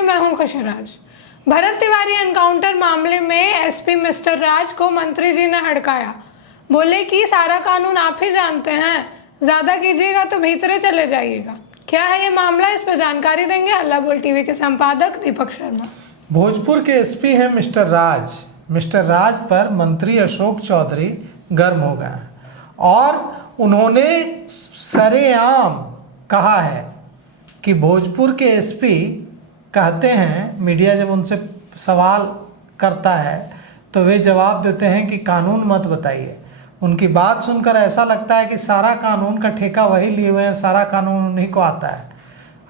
तिवारी, मैं हूं खुशराज। भरत तिवारी एनकाउंटर मामले में एसपी मिस्टर राज को मंत्री जी ने हड़काया। बोले कि सारा कानून आप ही जानते हैं, ज्यादा कीजिएगा तो भीतरे चले जाइएगा। क्या है ये मामला, इस पर जानकारी देंगे हल्ला बोल टीवी के संपादक दीपक शर्मा। भोजपुर के एसपी हैं मिस्टर राज। मिस्टर राज पर मंत्री अशोक चौधरी गर्म हो गए और उन्होंने सरेआम कहा है कि भोजपुर के एसपी कहते हैं, मीडिया जब उनसे सवाल करता है तो वे जवाब देते हैं कि कानून मत बताइए। उनकी बात सुनकर ऐसा लगता है कि सारा कानून का ठेका वही लिए हुए हैं, सारा कानून उन्हीं को आता है।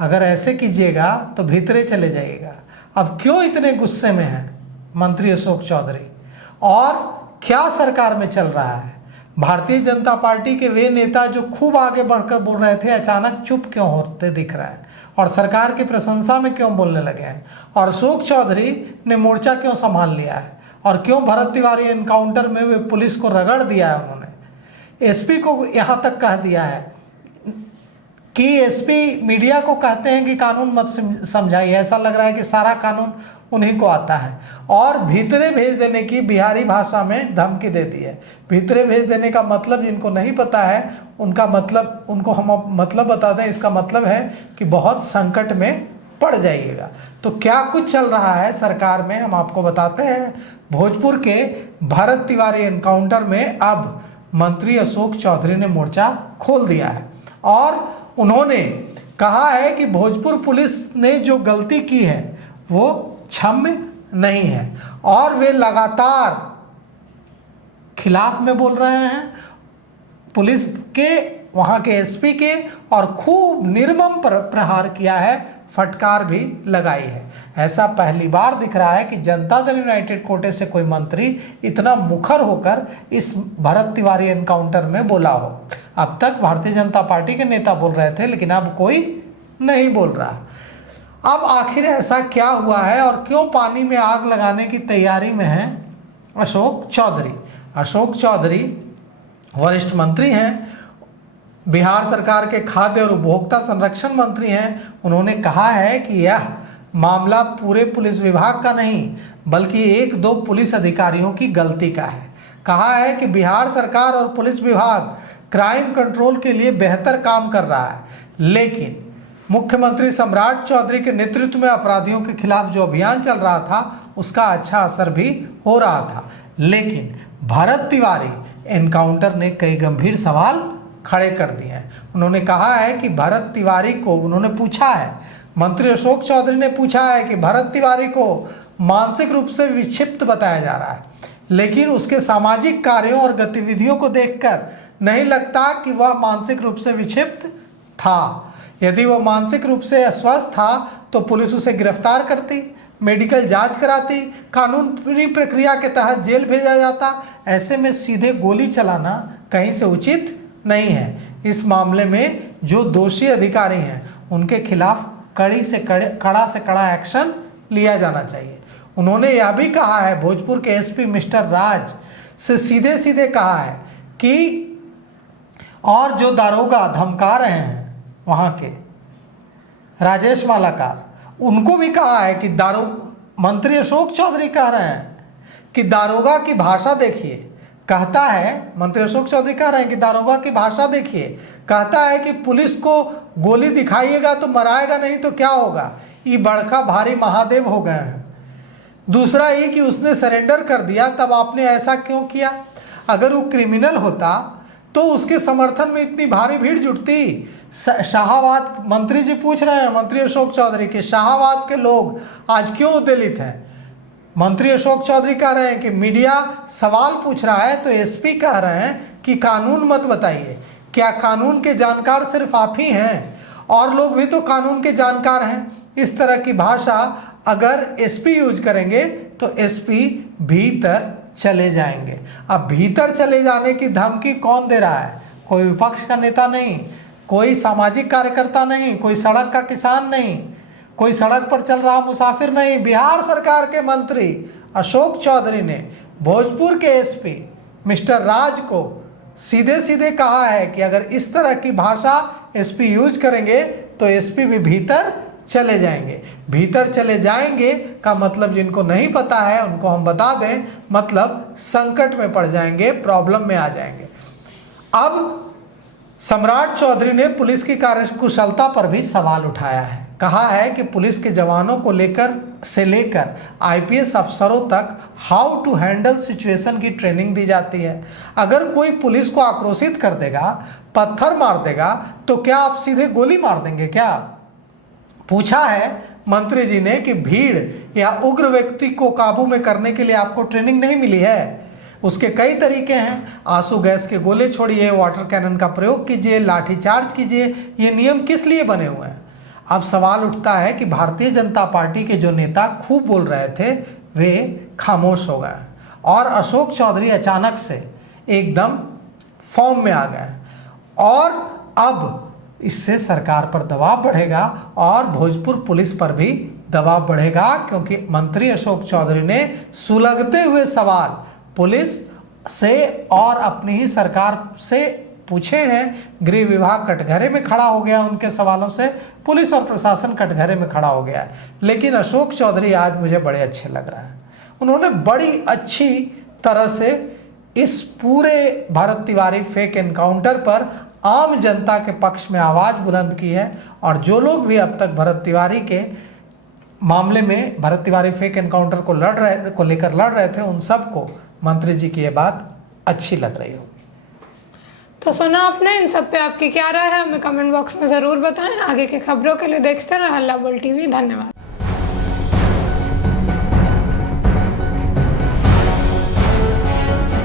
अगर ऐसे कीजिएगा तो भीतरे चले जाइएगा। अब क्यों इतने गुस्से में हैं मंत्री अशोक चौधरी, और क्या सरकार में चल रहा है? भारतीय जनता पार्टी के वे नेता जो खूब आगे बढ़कर बोल रहे थे, अचानक चुप क्यों होते दिख रहे हैं और सरकार की प्रशंसा में क्यों बोलने लगे हैं? और अशोक चौधरी ने मोर्चा क्यों संभाल लिया है? और क्यों भरत तिवारी एनकाउंटर में वे पुलिस को रगड़ दिया है? उन्होंने एसपी को यहाँ तक कह दिया है कि एसपी मीडिया को कहते हैं कि कानून मत समझाइए। ऐसा लग रहा है कि सारा कानून उन्हीं को आता है और भीतरे भेज देने की बिहारी भाषा में धमकी देती है। भीतरे भेज देने का मतलब जिनको नहीं पता है उनका मतलब, उनको हम मतलब बता दें। इसका मतलब है कि बहुत संकट में पड़ जाइएगा। तो क्या कुछ चल रहा है सरकार में, हम आपको बताते हैं। भोजपुर के भरत तिवारी एनकाउंटर में अब मंत्री अशोक चौधरी ने मोर्चा खोल दिया है और उन्होंने कहा है कि भोजपुर पुलिस ने जो गलती की है वो क्षम्य नहीं है और वे लगातार खिलाफ में बोल रहे हैं पुलिस के, वहां के एसपी के, और खूब निर्मम प्रहार किया है, फटकार भी लगाई है। ऐसा पहली बार दिख रहा है कि जनता दल यूनाइटेड कोटे से कोई मंत्री इतना मुखर होकर इस भरत तिवारी एनकाउंटर में बोला हो। अब तक भारतीय जनता पार्टी के नेता बोल रहे थे, लेकिन अब कोई नहीं बोल रहा। अब आखिर ऐसा क्या हुआ है और क्यों पानी में आग लगाने की तैयारी में है अशोक चौधरी? अशोक चौधरी वरिष्ठ मंत्री हैं, बिहार सरकार के खाद्य और उपभोक्ता संरक्षण मंत्री हैं। उन्होंने कहा है कि यह मामला पूरे पुलिस विभाग का नहीं बल्कि एक दो पुलिस अधिकारियों की गलती का है। कहा है कि बिहार सरकार और पुलिस विभाग क्राइम कंट्रोल के लिए बेहतर काम कर रहा है, लेकिन मुख्यमंत्री सम्राट चौधरी के नेतृत्व में अपराधियों के खिलाफ जो अभियान चल रहा था उसका अच्छा असर भी हो रहा था। लेकिन भरत तिवारी एनकाउंटर ने कई गंभीर सवाल खड़े कर दिए हैं। उन्होंने कहा है कि भरत तिवारी को, उन्होंने पूछा है, मंत्री अशोक चौधरी ने पूछा है कि भरत तिवारी को मानसिक रूप से विक्षिप्त बताया जा रहा है, लेकिन उसके सामाजिक कार्यों और गतिविधियों को देखकर नहीं लगता कि वह मानसिक रूप से विक्षिप्त था। यदि वो मानसिक रूप से अस्वस्थ था तो पुलिस उसे गिरफ्तार करती, मेडिकल जांच कराती, कानूनी प्रक्रिया के तहत जेल भेजा जाता। ऐसे में सीधे गोली चलाना कहीं से उचित नहीं है। इस मामले में जो दोषी अधिकारी हैं उनके खिलाफ कड़ा से कड़ा एक्शन लिया जाना चाहिए। उन्होंने यह भी कहा है, भोजपुर के एसपी मिस्टर राज से सीधे सीधे कहा है कि और जो दारोगा धमका रहे हैं वहाँ के राजेश मालाकार, उनको भी कहा है कि मंत्री अशोक चौधरी कह रहे हैं कि दारोगा की भाषा देखिए। कहता है, मंत्री अशोक चौधरी कह रहे हैं कि दारोगा की भाषा देखिए। कहता है कि पुलिस को गोली दिखाइएगा तो मराएगा, नहीं तो क्या होगा, ये बड़का भारी महादेव हो गए हैं। दूसरा ये कि उसने सरेंडर कर दिया, तब आपने ऐसा क्यों किया? अगर वो क्रिमिनल होता तो उसके समर्थन में इतनी भारी भीड़ जुटती। शाहाबाद, मंत्री जी पूछ रहे हैं मंत्री अशोक चौधरी के, शाहाबाद के लोग आज क्यों उद्वेलित हैं? मंत्री अशोक चौधरी कह रहे हैं कि मीडिया सवाल पूछ रहा है तो एसपी कह रहे हैं कि कानून मत बताइए। क्या कानून के जानकार सिर्फ आप ही हैं? और लोग भी तो कानून के जानकार हैं। इस तरह की भाषा अगर एसपी यूज करेंगे तो एसपी भीतर चले जाएंगे। अब भीतर चले जाने की धमकी कौन दे रहा है? कोई विपक्ष का नेता नहीं, कोई सामाजिक कार्यकर्ता नहीं, कोई सड़क का किसान नहीं, कोई सड़क पर चल रहा मुसाफिर नहीं। बिहार सरकार के मंत्री अशोक चौधरी ने भोजपुर के एसपी मिस्टर राज को सीधे सीधे कहा है कि अगर इस तरह की भाषा एसपी यूज करेंगे तो एसपी भी भीतर चले जाएंगे। भीतर चले जाएंगे का मतलब जिनको नहीं पता है उनको हम बता दें, मतलब संकट में पड़ जाएंगे, प्रॉब्लम में आ जाएंगे। अब सम्राट चौधरी ने पुलिस की कार्यकुशलता पर भी सवाल उठाया है। कहा है कि पुलिस के जवानों को लेकर आईपीएस अफसरों तक हाउ टू हैंडल सिचुएशन की ट्रेनिंग दी जाती है। अगर कोई पुलिस को आक्रोशित कर देगा, पत्थर मार देगा, तो क्या आप सीधे गोली मार देंगे क्या? पूछा है मंत्री जी ने कि भीड़ या उग्र व्यक्ति को काबू में करने के लिए आपको ट्रेनिंग नहीं मिली है? उसके कई तरीके हैं। आंसू गैस के गोले छोड़िए, वाटर कैनन का प्रयोग कीजिए, लाठीचार्ज कीजिए। ये नियम किस लिए बने हुए हैं? अब सवाल उठता है कि भारतीय जनता पार्टी के जो नेता खूब बोल रहे थे वे खामोश हो गए और अशोक चौधरी अचानक से एकदम फॉर्म में आ गए और अब इससे सरकार पर दबाव बढ़ेगा और भोजपुर पुलिस पर भी दबाव बढ़ेगा, क्योंकि मंत्री अशोक चौधरी ने सुलगते हुए सवाल पुलिस से और अपनी ही सरकार से पूछे हैं। गृह विभाग कटघरे में खड़ा हो गया उनके सवालों से, पुलिस और प्रशासन कटघरे में खड़ा हो गया है। लेकिन अशोक चौधरी आज मुझे बड़े अच्छे लग रहे हैं। उन्होंने बड़ी अच्छी तरह से इस पूरे भरत तिवारी फेक एनकाउंटर पर आम जनता के पक्ष में आवाज बुलंद की है और जो लोग भी अब तक भरत तिवारी के मामले में, भरत तिवारी फेक एनकाउंटर को लेकर लड़ रहे थे, उन सबको मंत्री जी की ये बात अच्छी लग रही होगी। तो सुना आपने, इन सब पे आपकी क्या राय है हमें कमेंट बॉक्स में ज़रूर बताएं। आगे की खबरों के लिए देखते रहें हल्ला बोल टीवी। धन्यवाद।